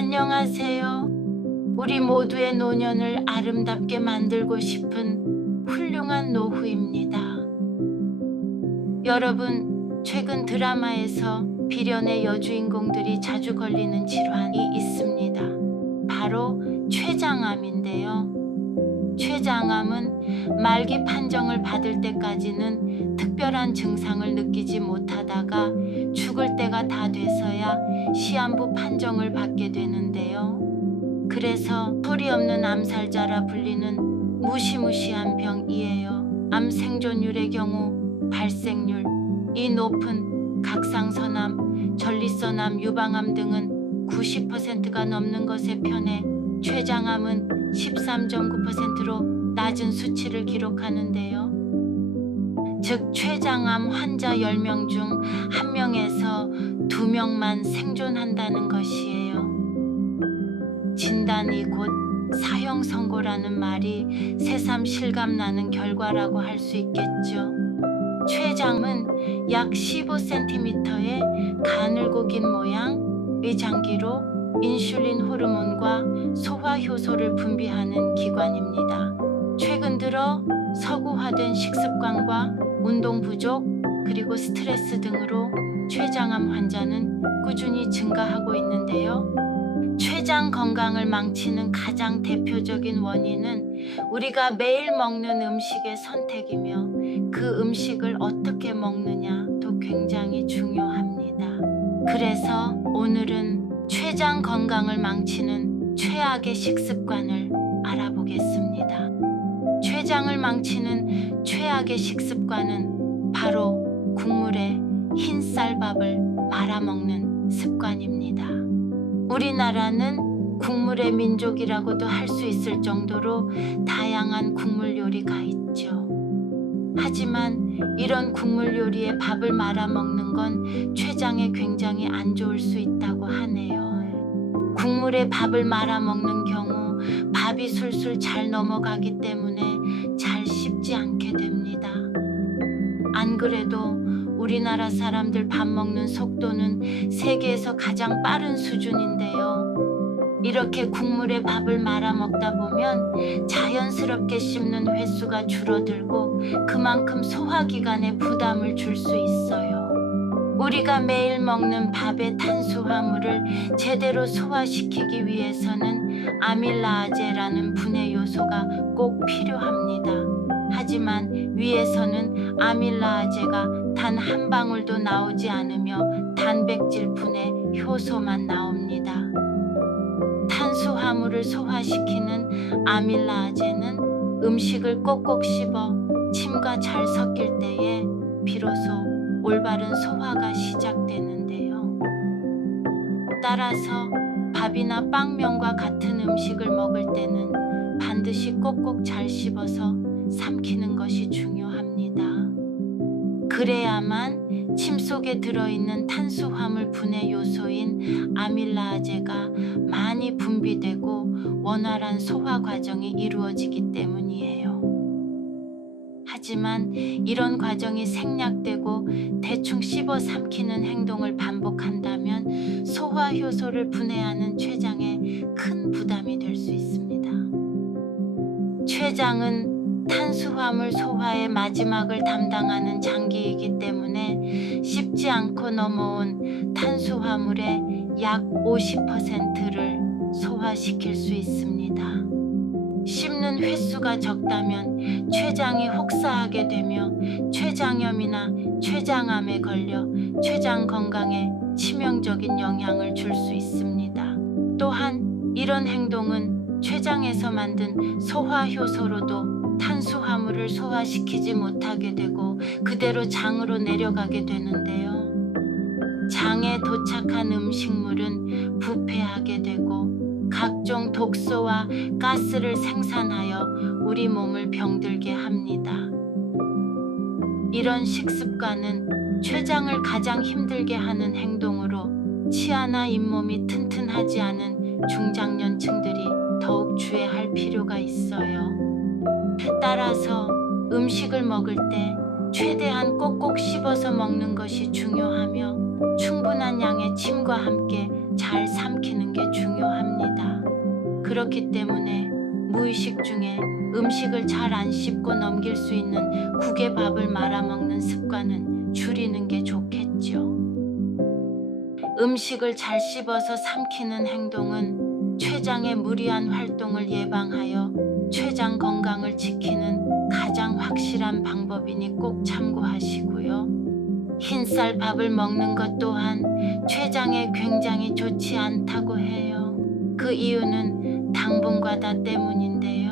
안녕하세요. 우리 모두의 노년을 아름답게 만들고 싶은 훌륭한 노후입니다. 여러분, 최근 드라마에서 비련의 여주인공들이 자주 걸리는 질환이 있습니다. 바로 췌장암인데요. 췌장암은 말기 판정을 받을 때까지는 특별한 증상을 느끼지 못하다가 죽을 때가 다 돼서야 시한부 판정을 받게 되는데요. 그래서 소리 없는 암살자라 불리는 무시무시한 병이에요. 암 생존율의 경우 발생률, 이 높은 각상선암, 전립선암, 유방암 등은 90%가 넘는 것에 편해 췌장암은 13.9%로 낮은 수치를 기록하는데요. 즉 췌장암 환자 10명 중 1명에서 2명만 생존한다는 것이에요. 진단이 곧 사형 선고라는 말이 새삼 실감나는 결과라고 할 수 있겠죠. 췌장은 약 15cm의 가늘고 긴 모양의 장기로 인슐린 호르몬과 소화효소를 분비하는 기관입니다. 최근 들어 서구화된 식습관과 운동 부족 그리고 스트레스 등으로 췌장암 환자는 꾸준히 증가하고 있는데요. 췌장 건강을 망치는 가장 대표적인 원인은 우리가 매일 먹는 음식의 선택이며 그 음식을 어떻게 먹느냐도 굉장히 중요합니다. 그래서 오늘은 췌장 건강을 망치는 최악의 식습관을 알아보겠습니다. 췌장을 망치는 최악의 식습관은 바로 국물에 흰 쌀밥을 말아먹는 습관입니다. 우리나라는 국물의 민족이라고도 할 수 있을 정도로 다양한 국물 요리가 있죠. 하지만 이런 국물 요리에 밥을 말아먹는 건 췌장에 굉장히 안 좋을 수 있다고 하네요. 국물에 밥을 말아먹는 경우 밥이 술술 잘 넘어가기 때문에 잘 씹지 않게 됩니다. 안 그래도 우리나라 사람들 밥 먹는 속도는 세계에서 가장 빠른 수준인데요. 이렇게 국물에 밥을 말아 먹다 보면 자연스럽게 씹는 횟수가 줄어들고 그만큼 소화기관에 부담을 줄 수 있어요. 우리가 매일 먹는 밥의 탄수화물을 제대로 소화시키기 위해서는 아밀라아제라는 분해 요소가 꼭 필요합니다. 하지만 위에서는 아밀라아제가 단 한 방울도 나오지 않으며 단백질 분해 효소만 나옵니다. 탄수화물을 소화시키는 아밀라아제는 음식을 꼭꼭 씹어 침과 잘 섞일 때에 비로소 올바른 소화가 시작되는데요. 따라서 밥이나 빵면과 같은 음식을 먹을 때는 반드시 꼭꼭 잘 씹어서 삼키는 것이 중요합니다. 그래야만 침 속에 들어있는 탄수화물 분해 요소인 아밀라아제가 많이 분비되고 원활한 소화 과정이 이루어지기 때문이에요. 하지만 이런 과정이 생략되고 대충 씹어 삼키는 행동을 반복한다면 소화 효소를 분해하는 췌장에 큰 부담이 될 수 있습니다. 췌장은 탄수화물 소화의 마지막을 담당하는 장기이기 때문에 씹지 않고 넘어온 탄수화물의 약 50%를 소화시킬 수 있습니다. 씹는 횟수가 적다면 췌장이 혹사하게 되며 췌장염이나 췌장암에 걸려 췌장 건강에 치명적인 영향을 줄 수 있습니다. 또한 이런 행동은 췌장에서 만든 소화효소로도 탄수화물을 소화시키지 못하게 되고 그대로 장으로 내려가게 되는데요. 장에 도착한 음식물은 부패하게 되고 각종 독소와 가스를 생산하여 우리 몸을 병들게 합니다. 이런 식습관은 췌장을 가장 힘들게 하는 행동으로 치아나 잇몸이 튼튼하지 않은 중장년층들이 더욱 주의할 필요가 있어요. 따라서 음식을 먹을 때 최대한 꼭꼭 씹어서 먹는 것이 중요하며 충분한 양의 침과 함께 잘 삼키는 게 중요합니다. 그렇기 때문에 무의식 중에 음식을 잘 안 씹고 넘길 수 있는 국에 밥을 말아 먹는 습관은 줄이는 게 좋겠죠. 음식을 잘 씹어서 삼키는 행동은 췌장의 무리한 활동을 예방하여 췌장 건강을 지키는 가장 확실한 방법이니 꼭 참고하시고요. 흰쌀 밥을 먹는 것 또한 췌장에 굉장히 좋지 않다고 해요. 그 이유는 당분 과다 때문인데요.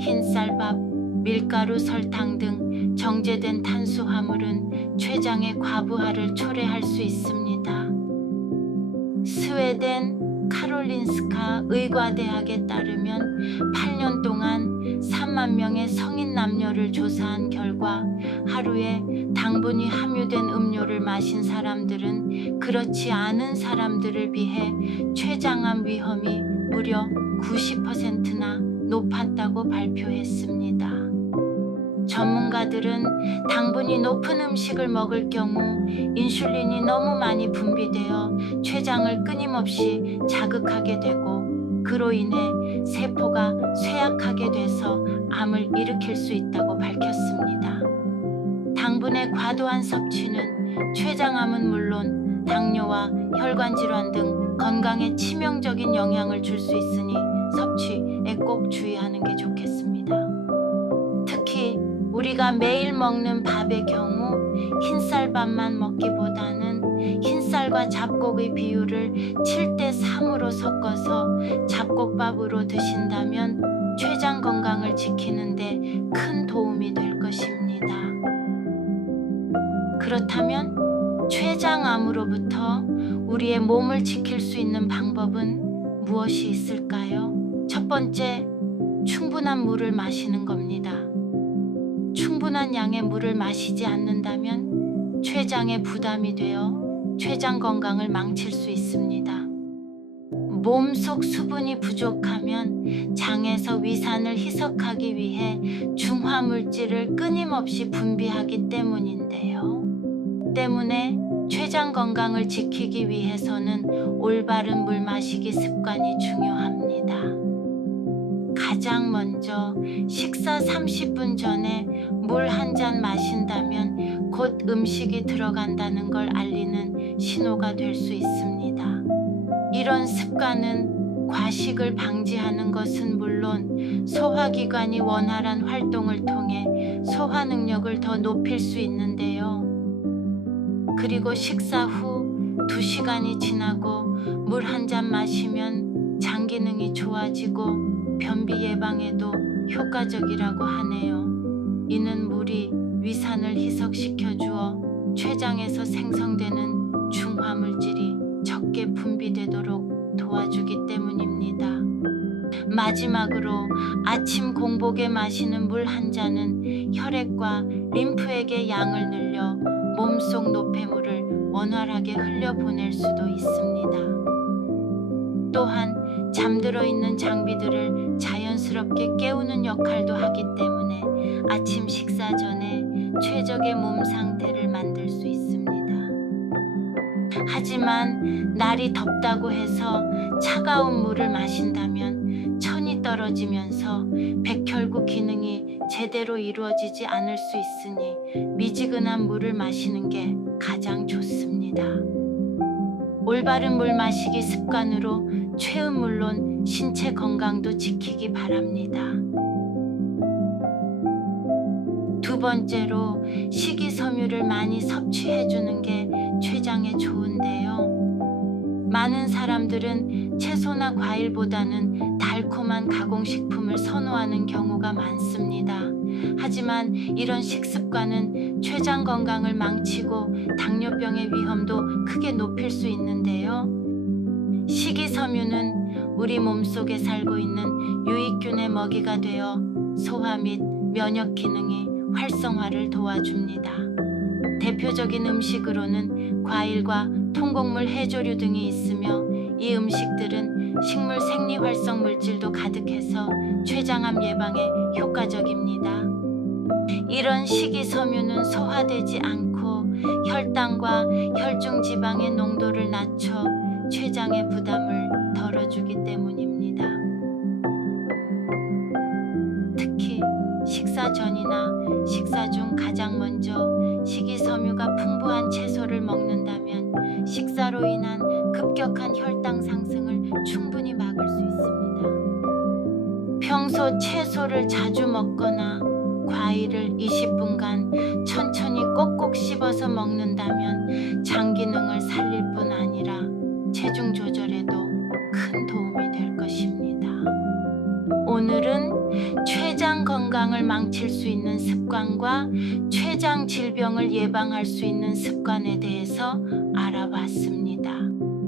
흰쌀밥, 밀가루, 설탕 등 정제된 탄수화물은 췌장의 과부하를 초래할 수 있습니다. 스웨덴 카롤린스카 의과대학에 따르면 8년 동안 3만 명의 성인 남녀를 조사한 결과 하루에 당분이 함유된 음료를 마신 사람들은 그렇지 않은 사람들을 비해 췌장암 위험이 무려 90%나 높았다고 발표했습니다. 전문가들은 당분이 높은 음식을 먹을 경우 인슐린이 너무 많이 분비되어 췌장을 끊임없이 자극하게 되고 그로 인해 세포가 쇠약하게 돼서 암을 일으킬 수 있다고 밝혔습니다. 당분의 과도한 섭취는 췌장암은 물론 당뇨와 혈관 질환 등 건강에 치명적인 영향을 줄 수 있으니 섭취에 꼭 주의하는 게 좋겠습니다. 특히 우리가 매일 먹는 밥의 경우 흰쌀밥만 먹기보다는 흰쌀과 잡곡의 비율을 7:3으로 섞어서 잡곡밥으로 드신다면 췌장 건강을 지키는 데 큰 도움이 될 것입니다. 그렇다면 췌장암으로부터 우리의 몸을 지킬 수 있는 방법은 무엇이 있을까요? 첫 번째, 충분한 물을 마시는 겁니다. 충분한 양의 물을 마시지 않는다면 췌장에 부담이 되어 췌장 건강을 망칠 수 있습니다. 몸속 수분이 부족하면 장에서 위산을 희석하기 위해 중화물질을 끊임없이 분비하기 때문인데요. 때문에 췌장 건강을 지키기 위해서는 올바른 물 마시기 습관이 중요합니다. 가장 먼저 식사 30분 전에 물 한 잔 마신다면 곧 음식이 들어간다는 걸 알리는 신호가 될 수 있습니다. 이런 습관은 과식을 방지하는 것은 물론 소화기관이 원활한 활동을 통해 소화 능력을 더 높일 수 있는데요. 그리고 식사 후 2시간이 지나고 물 한 잔 마시면 장 기능이 좋아지고 변비 예방에도 효과적이라고 하네요. 이는 물이 위산을 희석시켜 주어 췌장에서 생성되는 중화물질이 적게 분비되도록 도와주기 때문입니다. 마지막으로 아침 공복에 마시는 물 한 잔은 혈액과 림프액의 양을 늘려 몸속 노폐물을 원활하게 흘려보낼 수도 있습니다. 또한 잠들어 있는 장비들을 자연스럽게 깨우는 역할도 하기 때문에 아침 식사 전에 최적의 몸 상태를 만들 수 있습니다. 하지만 날이 덥다고 해서 차가운 물을 마신다면 천이 떨어지면서 백혈구 기능이 제대로 이루어지지 않을 수 있으니 미지근한 물을 마시는 게 가장 좋습니다. 올바른 물 마시기 습관으로 췌은 물론 신체 건강도 지키기 바랍니다. 두 번째로 식이섬유를 많이 섭취해주는 게 췌장에 좋은데요. 많은 사람들은 채소나 과일보다는 달콤한 가공식품을 선호하는 경우가 많습니다. 하지만 이런 식습관은 췌장 건강을 망치고 당뇨병의 위험도 크게 높일 수 있는데요. 식이섬유는 우리 몸속에 살고 있는 유익균의 먹이가 되어 소화 및 면역 기능의 활성화를 도와줍니다. 대표적인 음식으로는 과일과 통곡물 해조류 등이 있으며 이 음식들은 식물 생리활성 물질도 가득해서 췌장암 예방에 효과적입니다. 이런 식이섬유는 소화되지 않고 혈당과 혈중 지방의 농도를 낮춰 췌장의 부담을 덜어주기 때문입니다. 특히 식사 전이나 식사 중 가장 먼저 식이섬유가 풍부한 채소를 먹는다면 식사로 인한 급격한 혈당 상승을 충분히 막을 수 있습니다. 평소 채소를 자주 먹거나 과일을 20분간 천천히 꼭꼭 씹어서 먹는다면 장 기능을 살릴 뿐 아니라 체중 조절에도 큰 도움이 될 것입니다. 오늘은 췌장 건강을 망칠 수 있는 습관과 췌장 질병을 예방할 수 있는 습관에 대해서 알아봤습니다.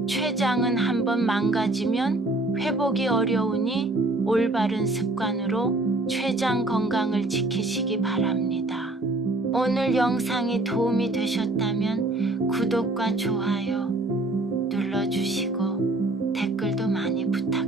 췌장은 한번 망가지면 회복이 어려우니 올바른 습관으로 췌장 건강을 지키시기 바랍니다. 오늘 영상이 도움이 되셨다면 구독과 좋아요 눌러주시고 댓글도 많이 부탁드립니다.